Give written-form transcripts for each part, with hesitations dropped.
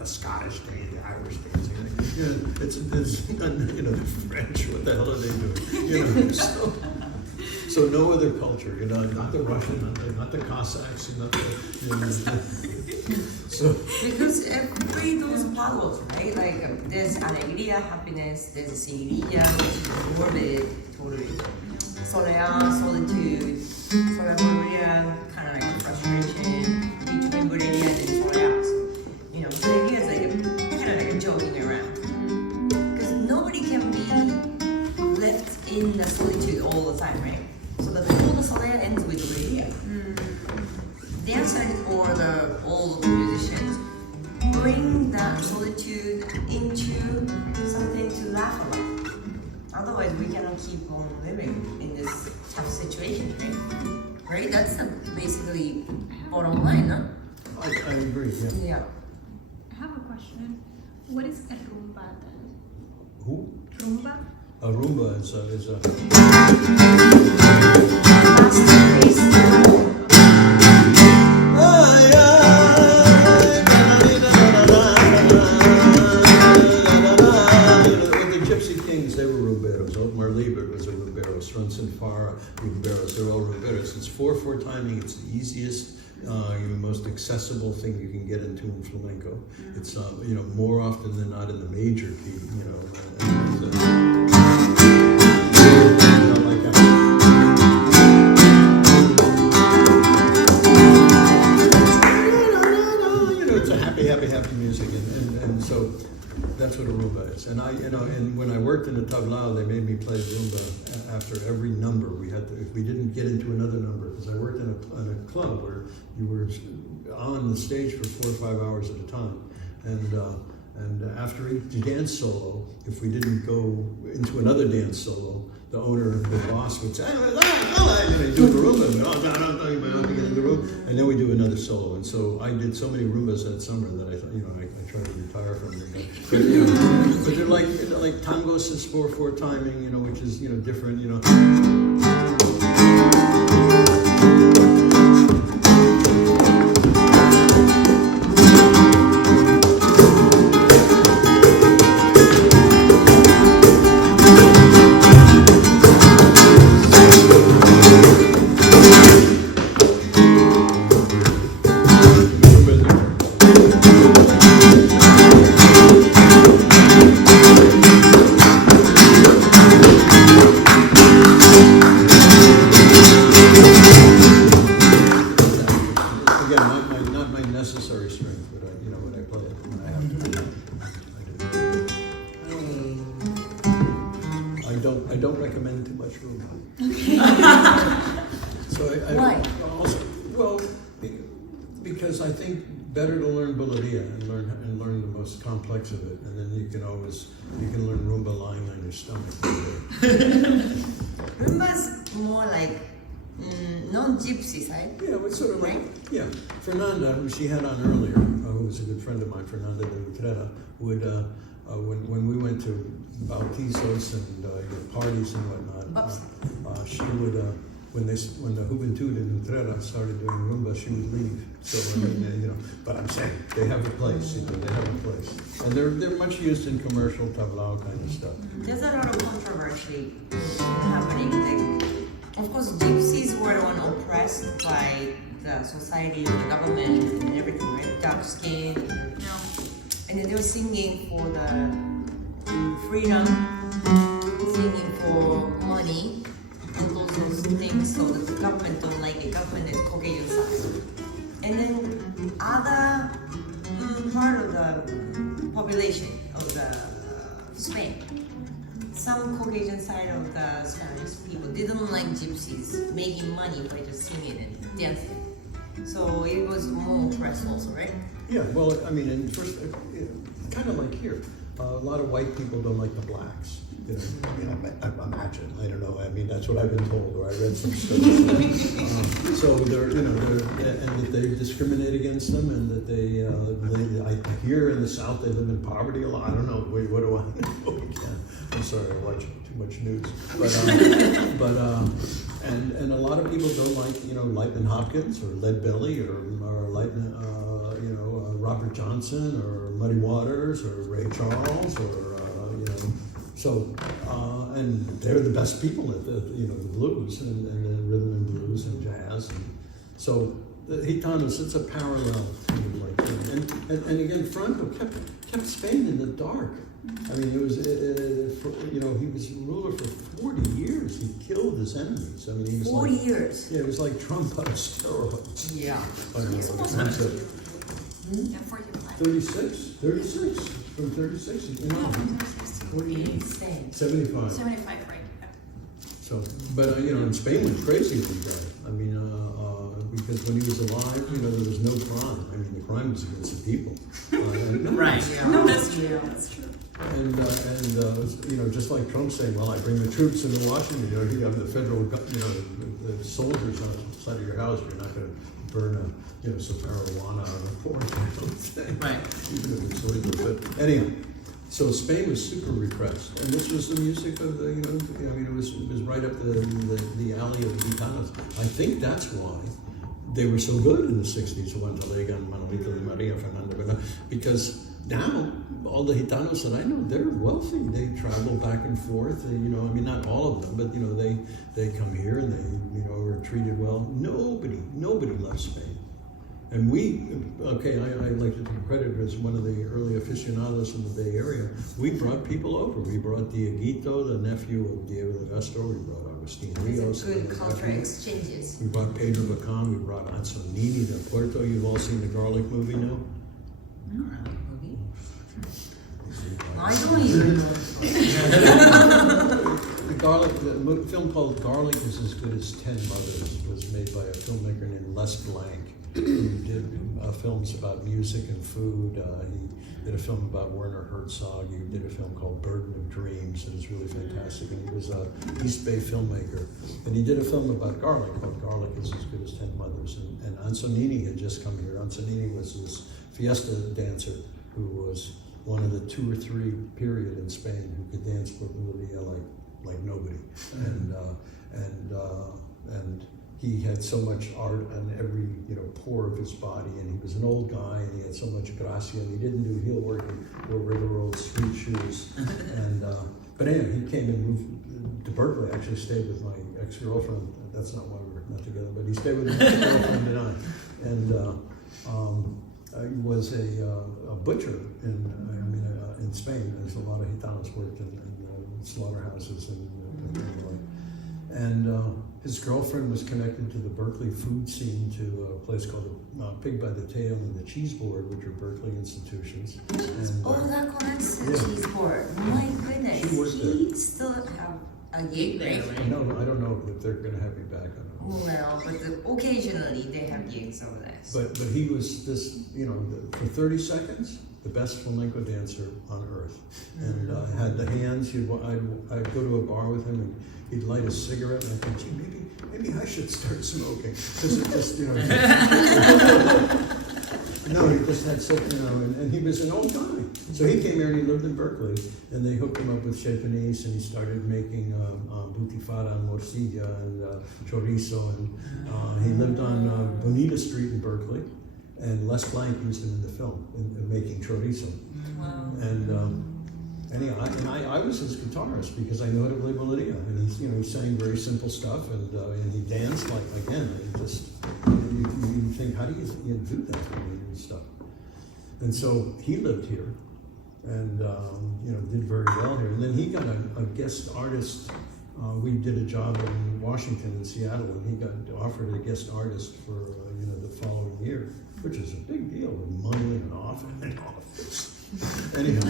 the Scottish dancing, the Irish dancing. You know, it's you know, the French. What the hell are they doing? You know, so no other culture. You know, not the Russian, not the Cossacks, not the. You know, so because every those puzzles, right? Like there's alegría, happiness. There's alegría, which is morbid, totally. Soledad, solitude. Soledad, kind of like frustration between Bureria and Soledad. You know, Bureria is like kind of like joking around. Because nobody can be left in the solitude all the time, right? So that all the Soledad ends with Bureria. Dancing for all the musicians bring that solitude into something to laugh about. Otherwise, we cannot keep on living in this tough situation, right? Right? That's the basically bottom line, huh? I agree. Yeah. Yeah. I have a question. What is a rumba then? Who? Rumba? A rumba is a Fast pace. Fara, rumberos, they're all rumberos. It's 4/4 timing. It's the easiest, most accessible thing you can get into in flamenco. It's more often than not in the major key. It's a happy music, and so. That's what a rumba is, and and when I worked in the tablao, they made me play rumba after every number. We had to, if we didn't get into another number, because I worked in a club where you were on the stage for 4 or 5 hours at a time, and after each dance solo, if we didn't go into another dance solo, the owner, the boss would say, do the rumba, in the room, and then we do another solo. And so I did so many rumbas that summer that I thought, I tried to retire from them. But they're like tangos is 4/4 timing, which is different, I don't recommend too much rumba. So Why? Because I think better to learn bulería and learn the most complex of it, and then you can learn rumba lying on your stomach. Rumba's more like non-gypsy side. Yeah, it's sort of like, right? yeah. Fernanda, who she had on earlier, who was a good friend of mine, Fernanda de Utrera, would, when we went to bautizos and parties and whatnot, she would, when the Juventud in Utrera started doing rumba, she would leave. So, but I'm saying, they have a place, they have a place. And they're much used in commercial tablao kind of stuff. There's a lot of controversy happening. Like, of course, gypsies were the one oppressed by the society, the government, and everything, right? Dark skin. And then they were singing for the freedom, singing for money, and all those things. So that the government don't like it. Government is Caucasian side. And then other part of the population of the Spain, some Caucasian side of the Spanish people didn't like gypsies making money by just singing and dancing. So it was more oppressed also, right? Yeah, well, I mean, and first, kind of like here, a lot of white people don't like the blacks. I imagine. I don't know. I mean, that's what I've been told, or I read some stuff. So they're, and that they discriminate against them, and that they I hear in the South they live in poverty a lot. I don't know. Wait, what do I know? I'm sorry, I watch too much news. And a lot of people don't like, Lightnin' Hopkins or Lead Belly or Lightnin', Robert Johnson or Muddy Waters or Ray Charles or you know. So and they're the best people at the blues and the rhythm and blues and jazz. And so the Gitanos, it's a parallel to like and again Franco kept Spain in the dark. I mean, it was he was ruler for 40 years. He killed his enemies. I mean, he was 40 like, years. Yeah, it was like Trump on steroids. Yeah. I don't know what Trump said. Yeah, 45. 36 from 36. You know, 40, Insane. 75. 75, right? Yeah. So, but and Spain went crazy when he died. I mean, because when he was alive, there was no crime. I mean, the crime was against the people. Right. Yeah. No, that's true. Yeah. That's true. And just like Trump saying, well, I bring the troops into Washington. You have the federal, the soldiers on the side of your house. You're not going to burn some marijuana on the porch. Right. Even if it's legal. But anyhow. So Spain was super repressed, and this was the music of the, it was right up the alley of the Gitanos. I think that's why they were so good in the 60s, Juan Talega and Manuelito de Maria, Fernando, because now all the Gitanos that I know, they're wealthy. They travel back and forth. Not all of them, but they come here and they are treated well. Nobody loves Spain. And I like to take credit as one of the early aficionados in the Bay Area. We brought people over. We brought Dieguito, the nephew of Diego de Castro. We brought Agustin Rios. Good cultural exchanges. We brought Pedro Bacán. We brought Anzonini de Puerto. You've all seen the Garlic movie now? I don't even know. The film called Garlic is as good as 10 Mothers was made by a filmmaker named Les Blanc. He did films about music and food. He did a film about Werner Herzog. He did a film called Burden of Dreams that is really fantastic. And he was an East Bay filmmaker. And he did a film about garlic called Garlic is as good as 10 Mothers. And Anzonini had just come here. Anzonini was this fiesta dancer who was one of the 2 or 3 period in Spain who could dance Portuguesa like nobody. And he had so much art on every pore of his body, and he was an old guy, and he had so much gracia, and he didn't do heel work and wore rigorous sweet shoes. And but anyway, he came and moved to Berkeley. Actually, stayed with my ex-girlfriend. That's not why we're not together, but he stayed with my ex-girlfriend and I. And he was a butcher in Spain. There's a lot of Gitanos worked in slaughterhouses and his girlfriend was connected to the Berkeley food scene, to a place called Pig by the Tail and the Cheese Board, which are Berkeley institutions. And, that connects to yeah. Cheese Board. My goodness. She worked He still have a gig, right? No, I don't know if they're going to have me back. I don't know. Well, but occasionally they have gigs over there. But he was this, for 30 seconds, the best flamenco dancer on earth. And had the hands. I'd go to a bar with him, and he'd light a cigarette, and I thought, gee, maybe I should start smoking. Because it just, no, he just had such, and he was an old guy. So he came here and he lived in Berkeley, and they hooked him up with chef Denise, and he started making butifada and morcilla and chorizo, and he lived on Bonita Street in Berkeley, and Les Blanc used him in the film, in making chorizo. Wow. And anyhow, I was his guitarist because I knew how to play Bolivia, and he sang very simple stuff, and he danced like, again, you think, how do you do that and stuff? And so he lived here, and did very well here. And then he got a guest artist. We did a job in Washington and Seattle, and he got offered a guest artist for the following year, which is a big deal with money and an office. Anyhow,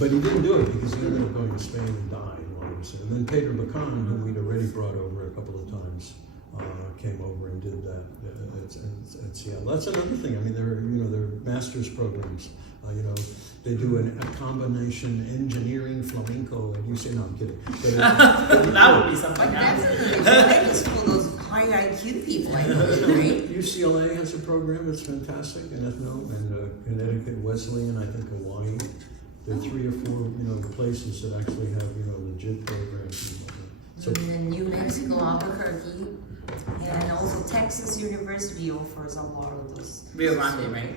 but he didn't do it because he ended up going to Spain and died while he was there. And then Pedro Bacán, whom we'd already brought over a couple of times, came over and did that at Seattle. That's another thing. I mean, there are master's programs. They do a combination engineering flamenco, and you say, no, I'm kidding. But That would be something But else. definitely famous for those high IQ people, I know, right? UCLA has a program that's fantastic, and ethno, and Connecticut Wesleyan, I think Hawaii. There are 3 or 4 places that actually have legit programs. So In New Mexico, Albuquerque, And also Texas University offers a lot of those. Rio Grande, right?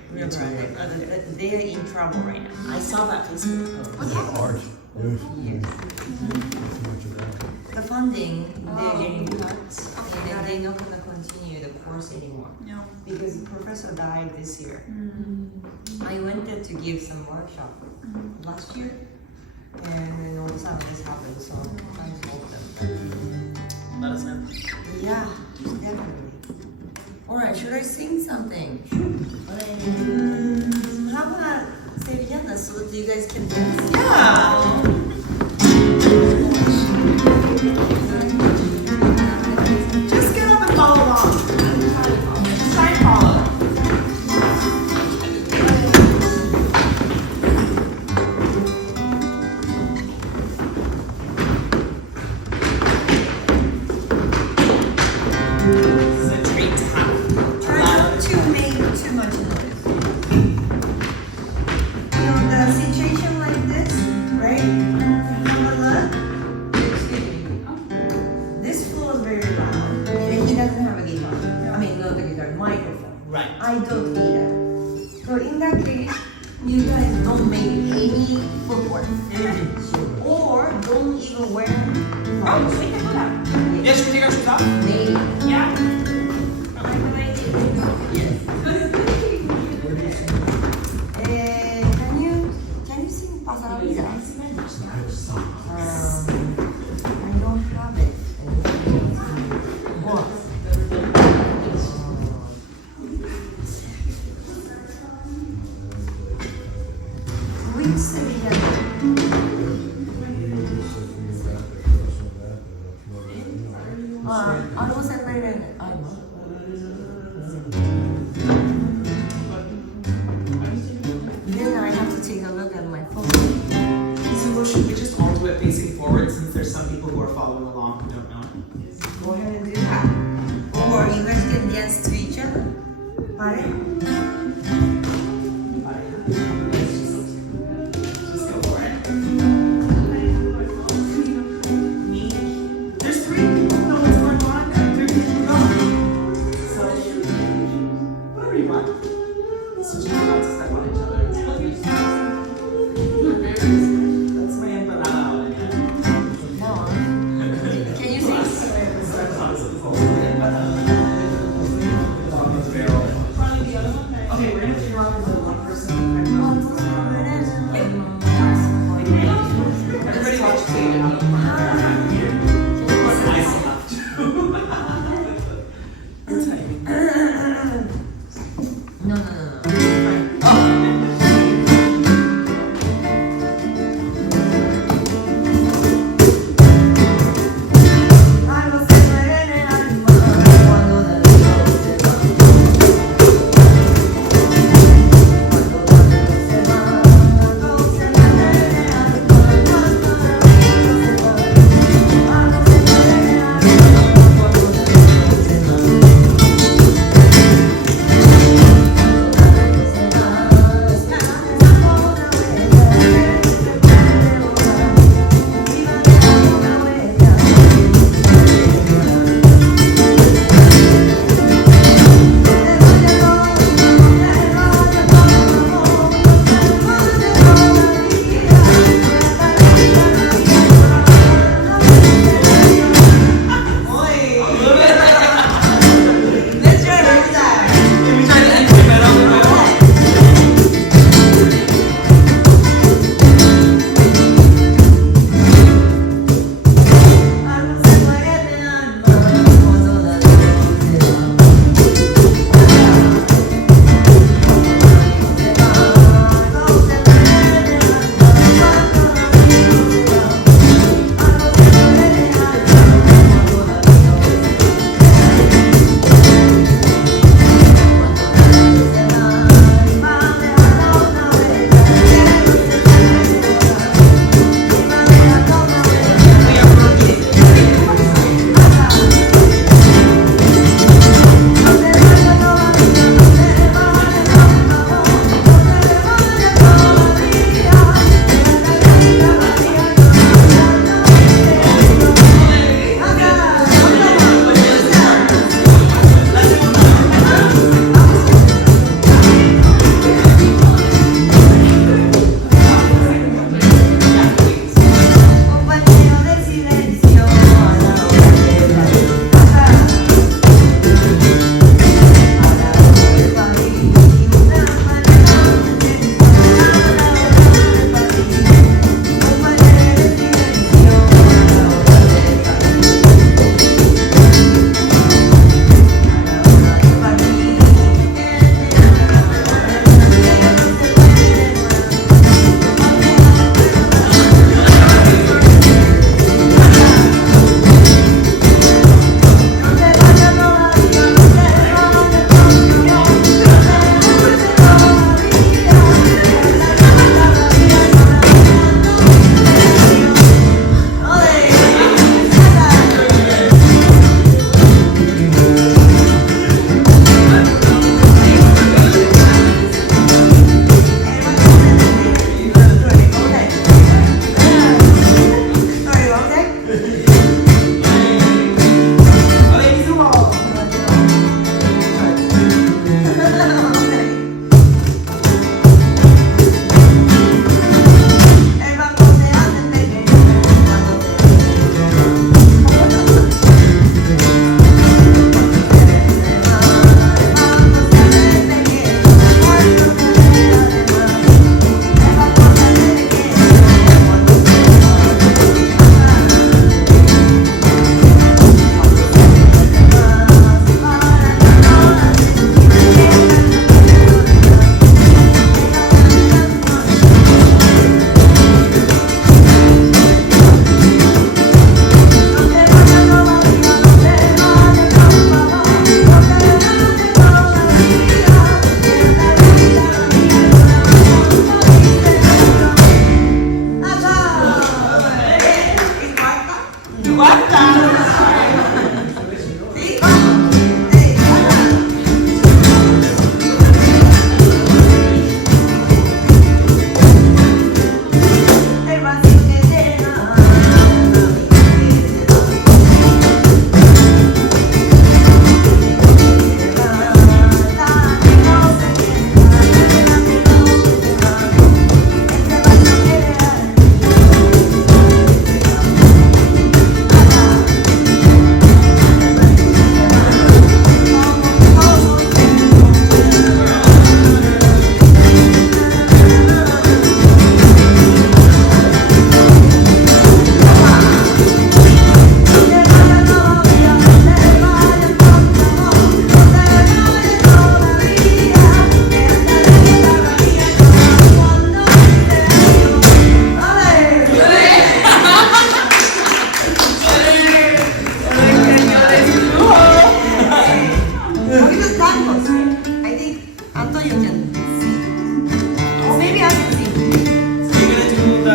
They are in trouble right now. I saw that Facebook post. Art. Yes. Yes. Too much of that. The funding, they're getting cut, and then they're not gonna continue the course anymore. No. Because the professor died this year. I went there to give some workshop last year, and then all of a sudden this happened, so I told them. Let us know. Yeah, definitely. Alright, should I sing something? How about Sevillana so that you guys can dance? Yeah. Just get up and follow along. Just try and follow. This is a treat to have. Try not to make too much noise. You know, the situation like this, right? Have a look. Excuse me. This floor is very loud, and he doesn't have a guitar. I mean, not the guitar, microphone. Right. I don't either. So in that case, you guys don't make any footwork. Or don't even wear Oh, we can do that. Yeah, should we take our shoes off? Maybe. Yeah. Can you sing Pasa la Vida? I don't have it. What? Which Sevillana? I was at Maryland. I know. Then I have to take a look at my phone. So should we just all do it facing forward since there's some people who are following along who don't know? Go ahead and do that. Or you guys can dance to each other. Pare? Just go for it. Me? There's 3 people who know what's going on and 3 people who don't. So, whatever you want. Let's just try not to step on each other. That's my empanada again. No. Can you sing? Okay, we're gonna figure out the one person.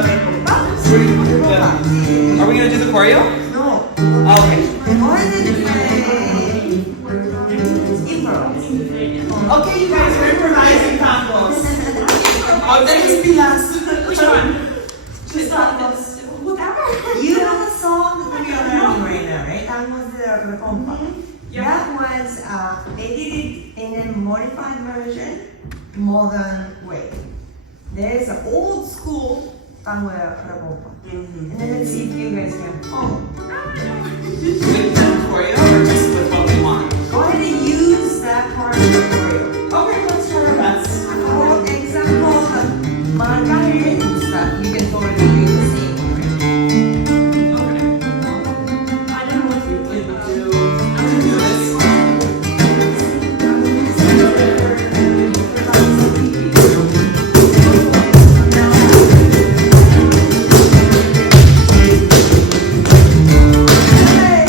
la repompa. Yeah. Are we gonna do the choreo? No. Oh, okay. Go ahead and play impro. Okay, you guys are improvising tacos. Oh, then be last. Which one? Just tacos. Whatever. You have a song that we are learning right now, right? That was the Repompa. Yeah. That was, they did it in a modified version, modern way. There's an old school tango Repompa. And then let's see if you guys can follow. With the choreo or just with what we want? Go ahead and use that part of the choreo. Okay, let's try our best. For example, the margarine stuff, you can totally use the same choreo. Okay. I don't know if we can do. I can do this. Hey!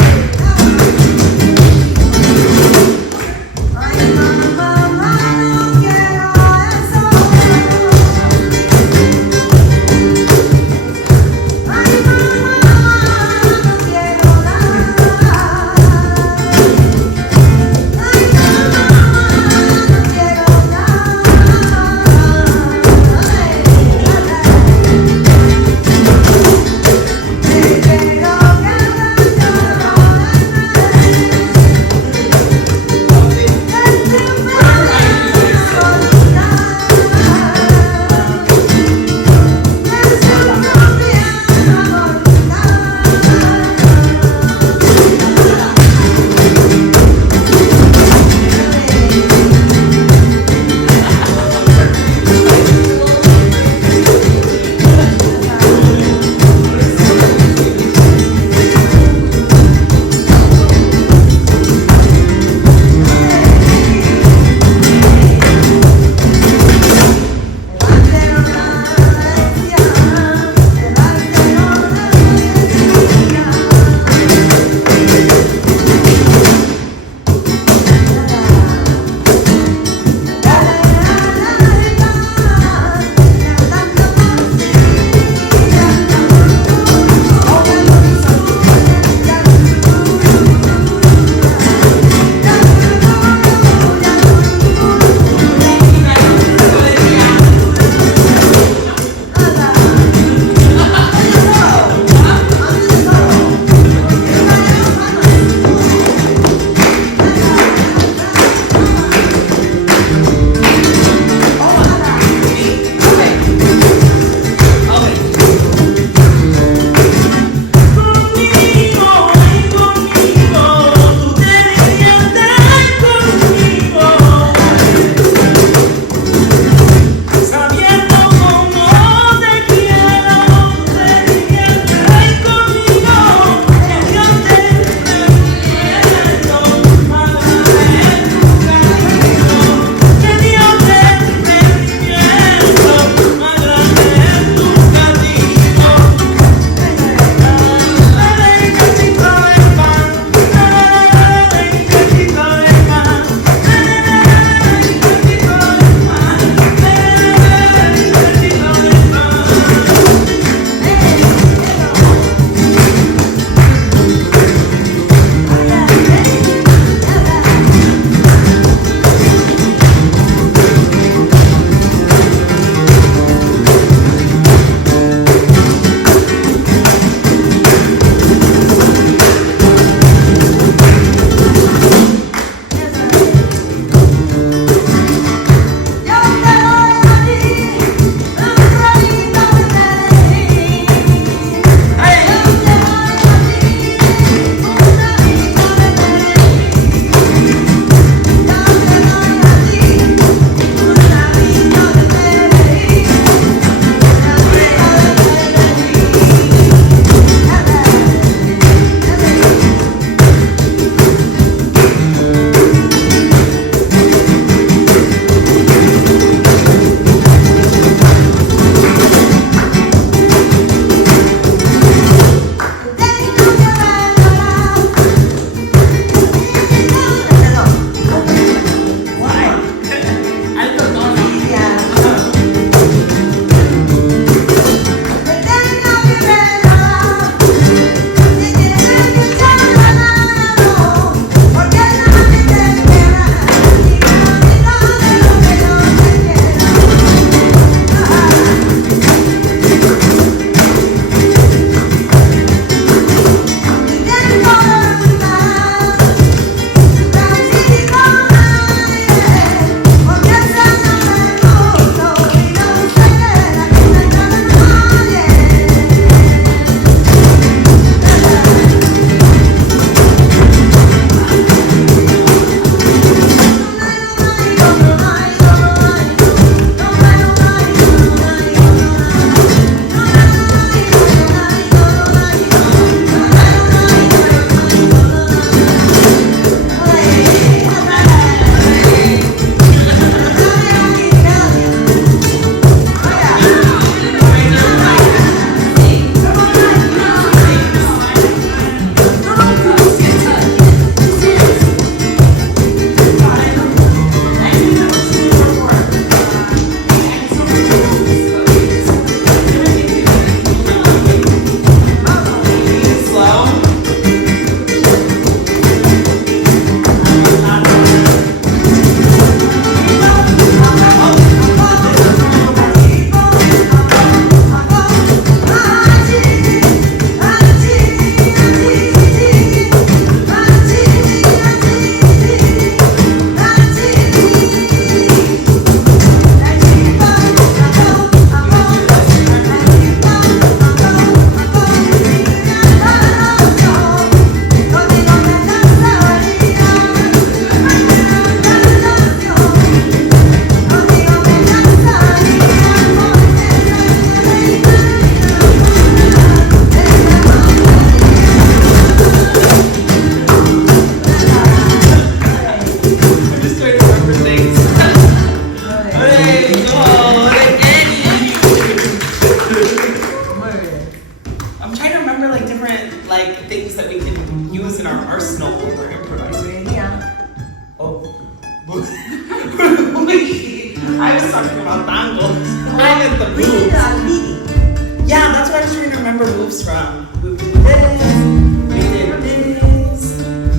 Read reading. Yeah, that's what I was trying to remember moves from. We did this,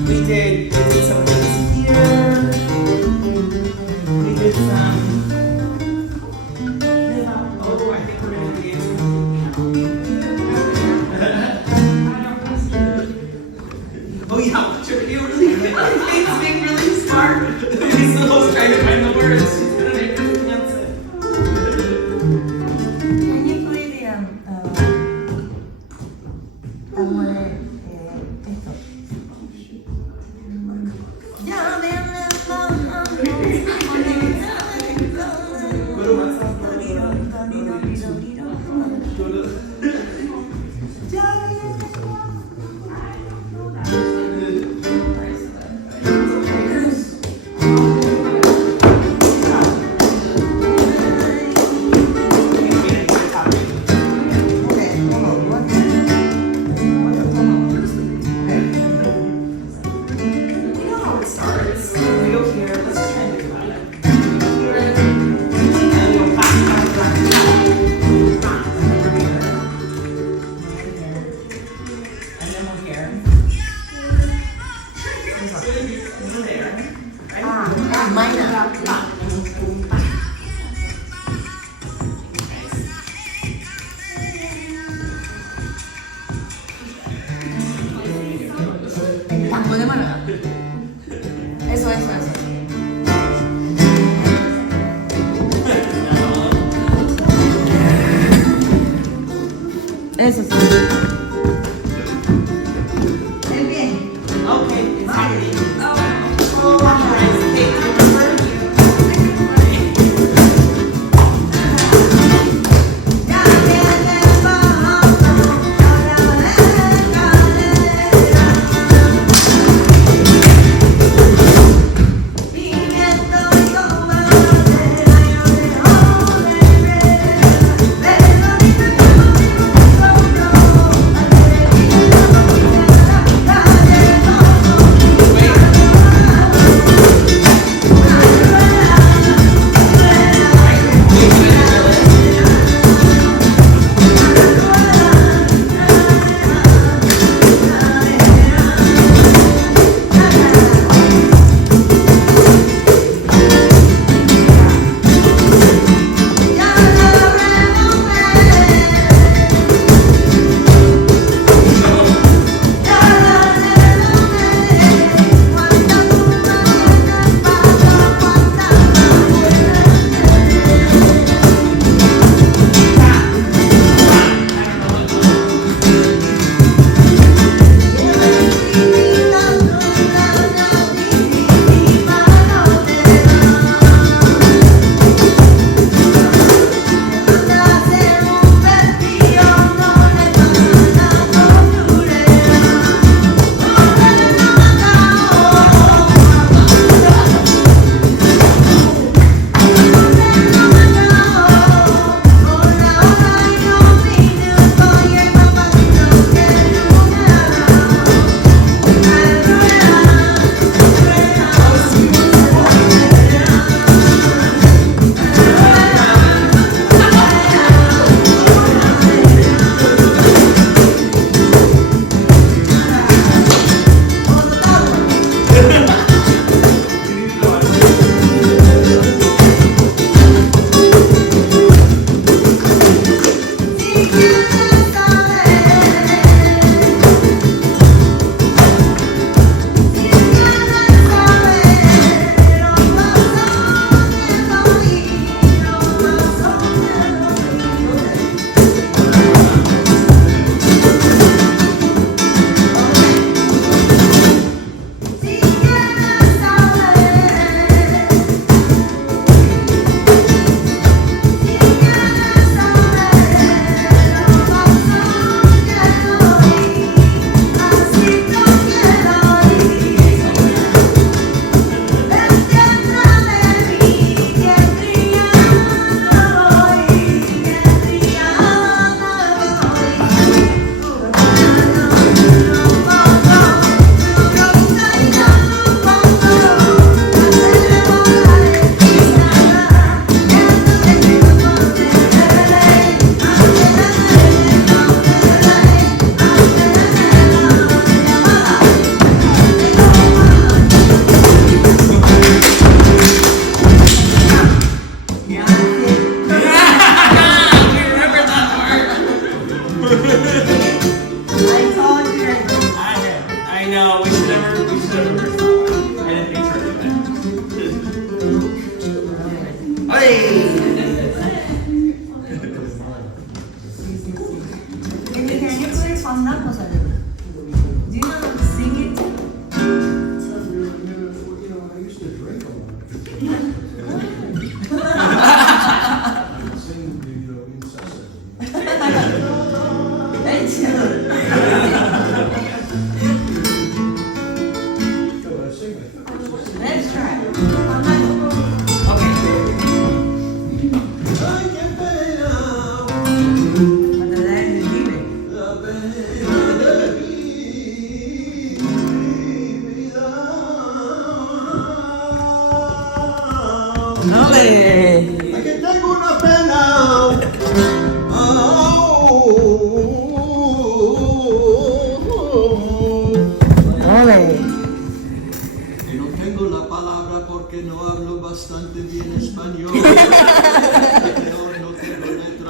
we did this, we did some things here, we did some. Oh, I think we're gonna do. Oh yeah, watch her do really good. It's being really smart. Isabel's trying to find the words. She's gonna make her pronounce it. Can you play the amore, esto? Ya me Eso. Eso sí. El pie. Okay, it's happening. Oh, nice. Hey, remember?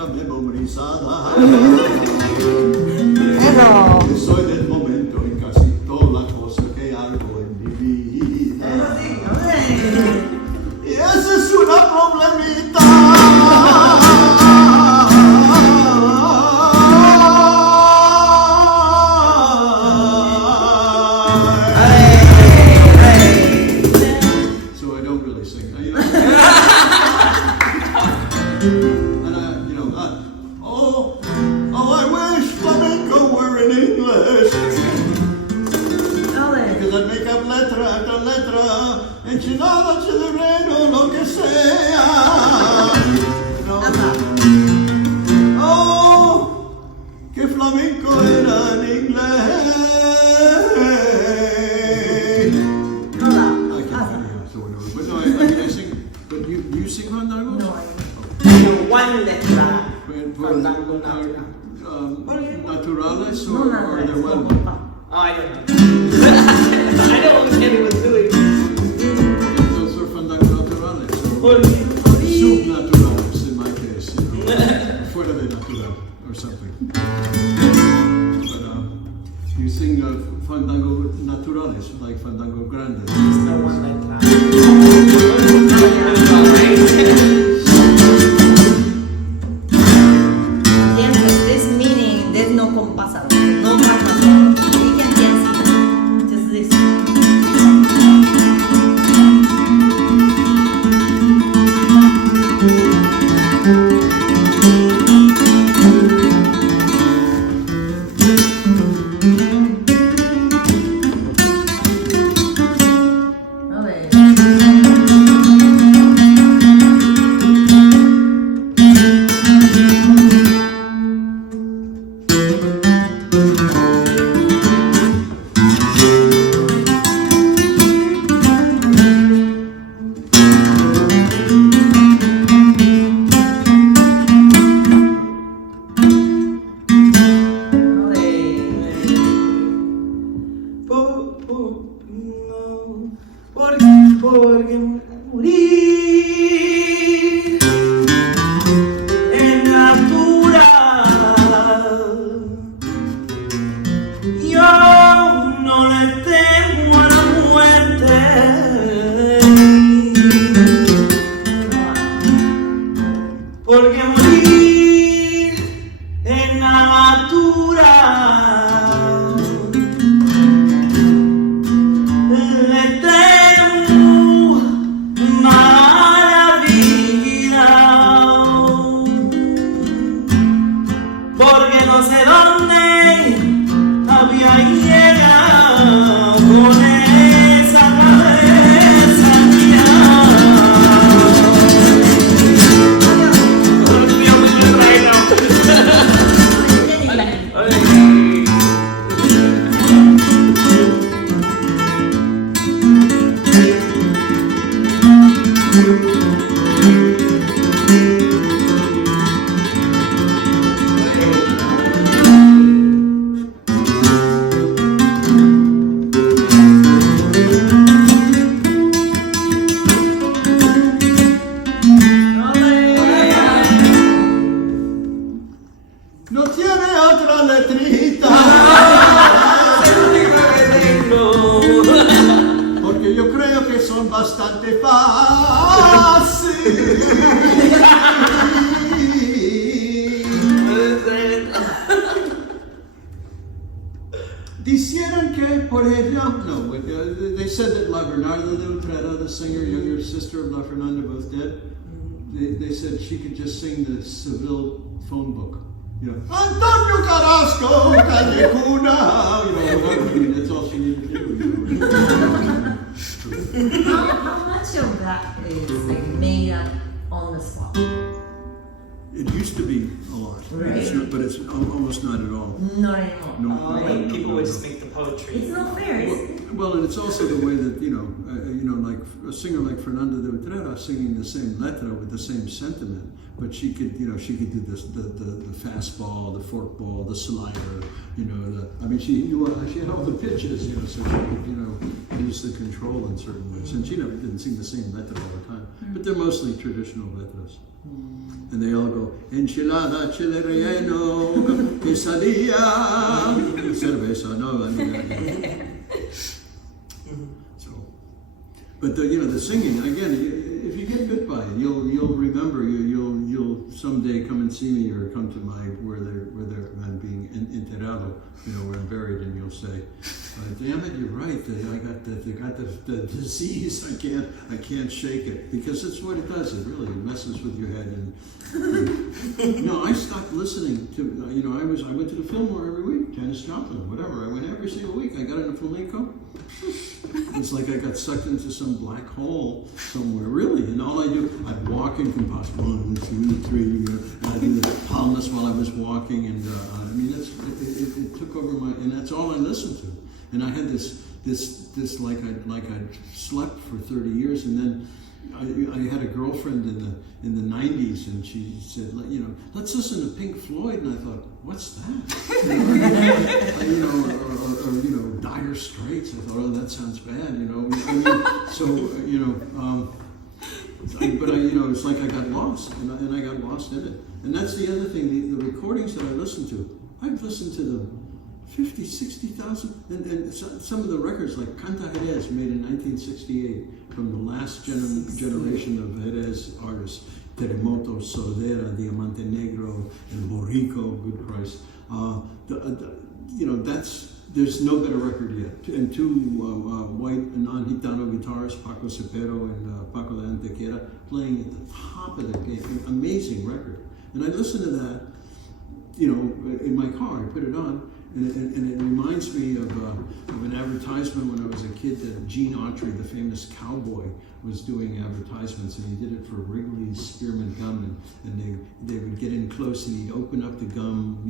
letra memorizada. Eso. Que soy del momento en casi toda la cosa que hago en mi vida. Y esa es una problemita. So I don't really sing. I wish flamenco were in English. Because I'd make up letra after letra, enchilada, chileno, lo que sea. Oh, que flamenco era en inglés. I can't so whatever. But no, I sing. But you sing fandango? No, One letra. Fandango naturales No, or naturales, they're well? no. Oh, I don't know. I know what Kenny was doing. Those are fandango naturales. Or Porque- subnaturales in my case, you know. Fuera de natural or something. But you sing fandango naturales, like fandango grande. There's no one letra. This meaning, there's no compasado, no compasado. You can dance it. Just listen. A ver. Porque morir es natural. Yo no le temo a la muerte. Porque morir es natural. Le temo mala vida, porque no sé dónde había llegado con esa cabeza mía. No tiene otra letrita. Porque yo creo que son bastante fáciles. Dijeron que, por ejemplo, no, they said that La Bernarda de Utrera, the singer, younger sister of La Fernanda, both dead, they said she could just sing the Seville phone book. You know, Antonio Carrasco, Calle Cuna, you know, whatever. I mean, that's all she needed to do. You know. How much of that is like made up on the spot? It used to be a lot, Right. but it's almost not at all. Not anymore. No, Like people would just make the poetry. It's not fair. Well, and it's also the way that, like a singer like Fernanda de Utrera singing the same letra with the same sentiment, but she could do this, the fastball, the forkball, the slider, she had all the pitches, so she could, use the control in certain ways. And she didn't sing the same letra all the time, but they're mostly traditional letras. And they all go, enchilada, chile relleno, quesadilla, cerveza, no, I mean, so, but the singing, again, if you get bit by it, you'll remember, you'll someday come and see me or come to where I'm being enterrado, where I'm buried, and you'll say, damn it, you're right, they got the disease, I can't shake it, because that's what it does, it really messes with your head, and I stopped listening to, I went to the Fillmore every week, Janis Joplin, whatever, I went every single week, I got into flamenco, it's like I got sucked into some black hole somewhere, really, and all I do, I'd walk in Compás, 1, 2, 3, and I'd do the palmas while I was walking, and it took over and that's all I listened to. And I had this like I'd slept for 30 years, and then I had a girlfriend in the 90s, and she said, let's listen to Pink Floyd, and I thought, what's that? or Dire Straits. I thought, oh, that sounds bad, it's like I got lost, and I got lost in it. And that's the other thing, the recordings that I listen to, I've listened to them 50, 60,000, and some of the records like Canta Jerez, made in 1968, from the last generation of Jerez artists, Terremoto, Sordera, Diamante Negro, and Borrico, good Christ. There's no better record yet. And two white non-Gitano guitarists, Paco Cepero and Paco de Antequera, playing at the top of the game. Amazing record. And I listen to that, in my car. I put it on, and it reminds me of an advertisement when I was a kid that Gene Autry, the famous cowboy, was doing advertisements, and he did it for Wrigley's Spearmint Gum, and they would get in close, and he'd open up the gum,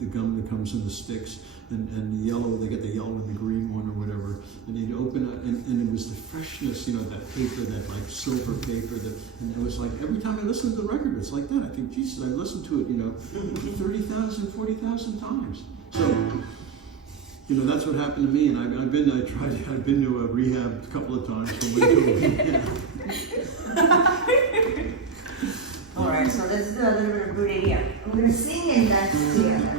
the gum that comes in the sticks, and the yellow, they get the yellow and the green one or whatever, and he'd open up, and it was the freshness, that paper, that like silver paper, and it was like, every time I listen to the record, it's like that. I think, Jesus, I listened to it, 30,000, 40,000 times. So, that's what happened to me, and I've been to a rehab a couple of times. All right, so let's do a little bit of Brujeria. I'm gonna sing and dance together.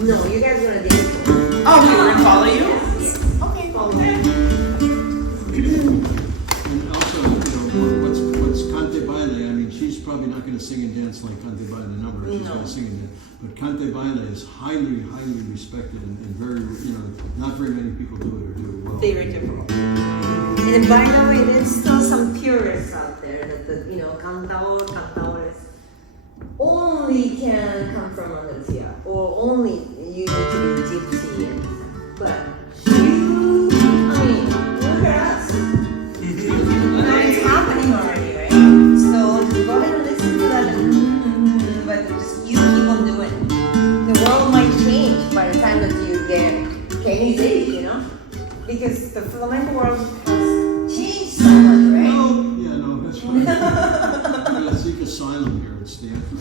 No, you guys are gonna dance. Oh, we want to follow you? Yes. Okay, follow me. And also, what's Cante Baile? I mean, she's probably not going to sing and dance like Cante Baile number. She's going to sing and dance. But Cante Baile is highly, highly respected, and very, not very many people do it or do it well. Very difficult. And by the way, there's still some purists out there that cantadores only can come from Andalusia, or only you need to be gypsy. But look at us. It's happening already, right? So go ahead and listen to that, but just you keep on doing it. The world might change by the time that you get Kenny City, because the flamenco world has changed so much, right? No, that's right. I'm going to seek asylum here at Stanford.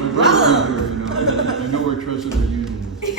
My brother's here, I know where Treasure Union is.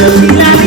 Relax